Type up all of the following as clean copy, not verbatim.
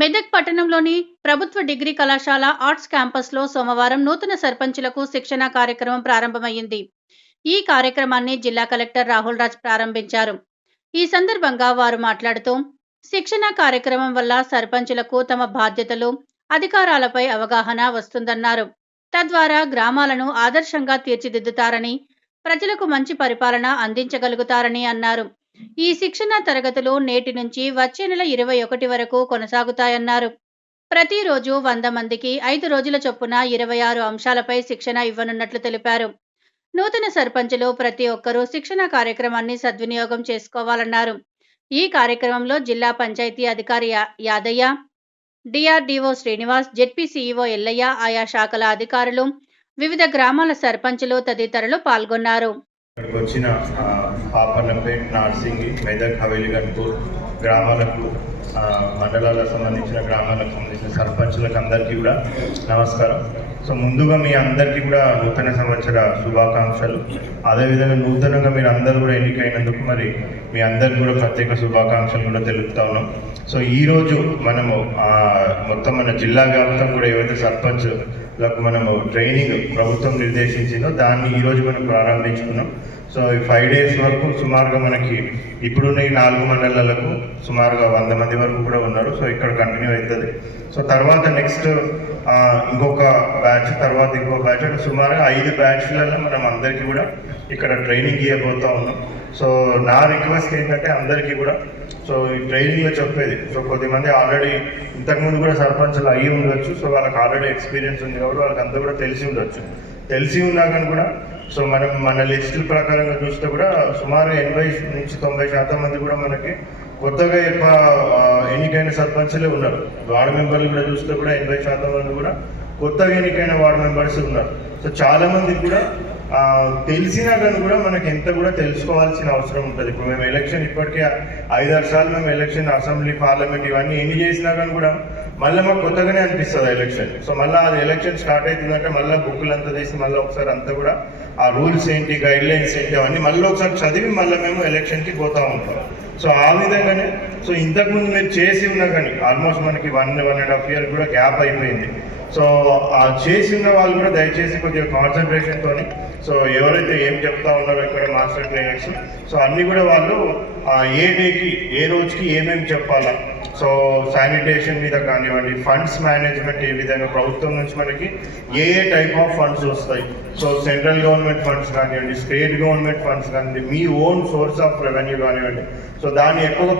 మెదక్ పట్టణంలోని ప్రభుత్వ డిగ్రీ కళాశాల ఆర్ట్స్ క్యాంపస్లో సోమవారం నూతన సర్పంచులకు శిక్షణ కార్యక్రమం ప్రారంభమైంది. ఈ కార్యక్రమాన్ని జిల్లా కలెక్టర్ రాహుల్ రాజ్ ప్రారంభించారు. ఈ సందర్భంగా వారు మాట్లాడుతూ, శిక్షణ కార్యక్రమం వల్ల సర్పంచులకు తమ బాధ్యతలు, అధికారాలపై అవగాహన వస్తుందన్నారు. తద్వారా గ్రామాలను ఆదర్శంగా తీర్చిదిద్దుతారని, ప్రజలకు మంచి పరిపాలన అందించగలుగుతారని అన్నారు. ఈ శిక్షణ తరగతులు నేటి నుంచి వచ్చే నెల 21 వరకు కొనసాగుతాయన్నారు. ప్రతిరోజు 100 మందికి 5 రోజుల చొప్పున 26 అంశాలపై శిక్షణ ఇవ్వనున్నట్లు తెలిపారు. నూతన సర్పంచులు ప్రతి ఒక్కరూ శిక్షణ కార్యక్రమాన్ని సద్వినియోగం చేసుకోవాలన్నారు. ఈ కార్యక్రమంలో జిల్లా పంచాయతీ అధికారి Yadaiah, DRDO Srinivas, ZP CEO Ellaiah, ఆయా శాఖల అధికారులు, వివిధ గ్రామాల సర్పంచులు తదితరులు పాల్గొన్నారు. వచ్చిన పాపన్నపేట్, నార్సింగి, మెదక్, హవేలి, గన్పూర్ గ్రామాలకు, మండలాలకు సంబంధించిన గ్రామాలకు సంబంధించిన సర్పంచులకు అందరికీ కూడా నమస్కారం. సో ముందుగా మీ అందరికీ కూడా నూతన సంవత్సర శుభాకాంక్షలు. అదేవిధంగా నూతనంగా మీరు అందరూ కూడా ఎన్నికైనందుకు మరి మీ అందరికీ కూడా ప్రత్యేక శుభాకాంక్షలు కూడా తెలుపుతా ఉన్నాం. సో ఈరోజు మనము మొత్తం మన జిల్లా వ్యాప్తంగా కూడా ఏవైతే సర్పంచ్లకు మనము ట్రైనింగ్ ప్రభుత్వం నిర్దేశించిందో దాన్ని ఈరోజు మనం ప్రారంభించుకున్నాం. సో ఈ 5 days వరకు సుమారుగా మనకి ఇప్పుడున్న ఈ 4 మండలాలకు సుమారుగా 100 మంది వరకు కూడా ఉన్నారు. సో ఇక్కడ కంటిన్యూ అవుతుంది. సో తర్వాత నెక్స్ట్ ఇంకొక బ్యాచ్, తర్వాత ఇంకో బ్యాచ్, అంటే సుమారుగా 5 బ్యాచ్లలో మనం అందరికీ కూడా ఇక్కడ ట్రైనింగ్ ఇవ్వబోతూ ఉన్నాం. సో నా రిక్వెస్ట్ ఏంటంటే అందరికీ కూడా సో ఈ ట్రైనింగ్లో చెప్పేది, సో కొద్దిమంది ఆల్రెడీ ఇంతకుముందు కూడా సర్పంచ్లు అయ్యి ఉండొచ్చు. సో వాళ్ళకి ఆల్రెడీ ఎక్స్పీరియన్స్ ఉంది కాబట్టి వాళ్ళకి అంతా కూడా తెలిసి ఉండొచ్చు. తెలిసి ఉన్నా కానీ కూడా సో మన లిస్టుల ప్రకారంగా చూస్తే కూడా సుమారు 80 నుంచి 90% మంది కూడా మనకి కొత్తగా ఎన్నికైన సర్పంచ్లే ఉన్నారు. వార్డు మెంబర్లు కూడా చూస్తే కూడా 80% మంది కూడా కొత్తగా ఎన్నికైన వార్డు మెంబర్స్ ఉన్నారు. సో చాలామంది కూడా తెలిసినా కానీ కూడా మనకి ఎంత కూడా తెలుసుకోవాల్సిన అవసరం ఉంటుంది. ఇప్పుడు మేము ఎలక్షన్ ఇప్పటికే 5-6 సార్లు మేము ఎలక్షన్, అసెంబ్లీ, పార్లమెంట్ ఇవన్నీ ఎన్ని చేసినా కానీ కూడా మళ్ళీ మాకు కొత్తగానే అనిపిస్తుంది ఎలక్షన్. సో మళ్ళీ అది ఎలక్షన్ స్టార్ట్ అవుతుందంటే మళ్ళీ బుక్కులు అంతా తీసి మళ్ళీ ఒకసారి అంతా కూడా ఆ రూల్స్ ఏంటి, గైడ్ లైన్స్ ఏంటి అవన్నీ మళ్ళీ ఒకసారి చదివి మళ్ళీ మేము ఎలక్షన్కి పోతూ ఉంటాం. సో ఆ విధంగానే సో ఇంతకుముందు మీరు చేసి ఉన్నా కానీ ఆల్మోస్ట్ మనకి 1.5 year కూడా గ్యాప్ అయిపోయింది. సో ఆ చేసి ఉన్న వాళ్ళు కూడా దయచేసి కొద్దిగా కాన్సన్ట్రేషన్తో సో ఎవరైతే ఏం చెప్తా ఉన్నారో ఇక్కడ మాస్టర్ ట్రైనర్స్, సో అన్నీ కూడా వాళ్ళు ఏ డేకి ఏ రోజుకి ఏమేమి చెప్పాలా, సో శానిటేషన్ మీద కానివ్వండి, ఫండ్స్ మేనేజ్మెంట్ ఏ విధంగా ప్రభుత్వం నుంచి మనకి ఏ టైప్ ఆఫ్ ఫండ్స్ వస్తాయి, సో సెంట్రల్ గవర్నమెంట్ ఫండ్స్ కానివ్వండి, స్టేట్ గవర్నమెంట్ ఫండ్స్ కానివ్వండి, మీ ఓన్ సోర్స్ ఆఫ్ రెవెన్యూ కానివ్వండి, సో దాన్ని ఎక్కువగా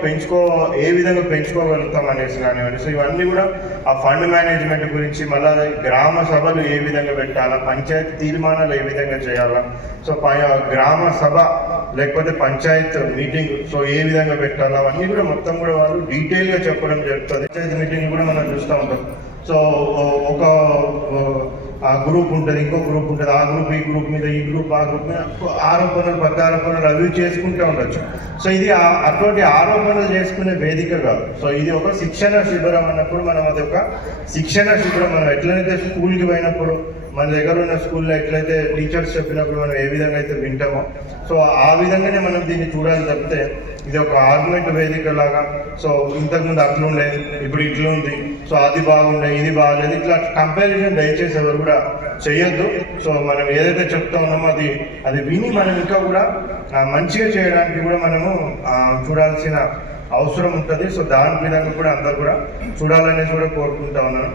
ఏ విధంగా పెంచుకోగలుగుతాం అనేసి కానివ్వండి. సో ఇవన్నీ కూడా ఆ ఫండ్ మేనేజ్మెంట్ గురించి, మళ్ళీ గ్రామ సభలు ఏ విధంగా పెట్టాలా, పంచాయతీ తీర్మానాలు ఏ విధంగా చేయాలా, సో గ్రామ సభ లేకపోతే పంచాయత్ మీటింగ్ సో ఏ విధంగా పెట్టాలా, అవన్నీ కూడా మొత్తం కూడా వాళ్ళు డీటెయిల్గా చెప్పడం జరుగుతుంది. పంచాయతీ మీటింగ్ కూడా మనం చూస్తూ ఉంటాం. సో ఒక గ్రూప్ ఉంటుంది, ఇంకో గ్రూప్ ఉంటుంది, ఆ గ్రూప్ ఈ గ్రూప్ మీద, ఈ గ్రూప్ ఆ గ్రూప్ మీద ఆరోపణలు ప్రత్యారోపణలు అవి చేసుకుంటూ ఉండొచ్చు. సో ఇది అటువంటి ఆరోపణలు చేసుకునే వేదిక కాదు. సో ఇది ఒక శిక్షణ శిబిరం అన్నప్పుడు మనం అది ఒక శిక్షణ శిబిరం. మనం ఎట్లయితే స్కూల్కి పోయినప్పుడు మన దగ్గర ఉన్న స్కూల్లో ఎట్లయితే టీచర్స్ చెప్పినప్పుడు మనం ఏ విధంగా అయితే వింటామో సో ఆ విధంగానే మనం దీన్ని చూడాలి తప్పితే ఇది ఒక ఆర్గ్యుమెంట్ వేదిక లాగా సో ఇంతకుముందు అట్లుండేది ఇప్పుడు ఇట్లుంది, సో అది బాగుండే ఇది బాగలేదు, ఇట్లా కంపారిజన్ దయచేసి ఎవరు కూడా చేయొద్దు. సో మనం ఏదైతే చెప్తా ఉన్నామో అది విని మనం ఇంకా కూడా మంచిగా చేయడానికి కూడా మనము చూడాల్సిన అవసరం ఉంటుంది. సో దాని విధంగా కూడా అందరూ కూడా చూడాలనేసి కూడా కోరుకుంటా ఉన్నాను.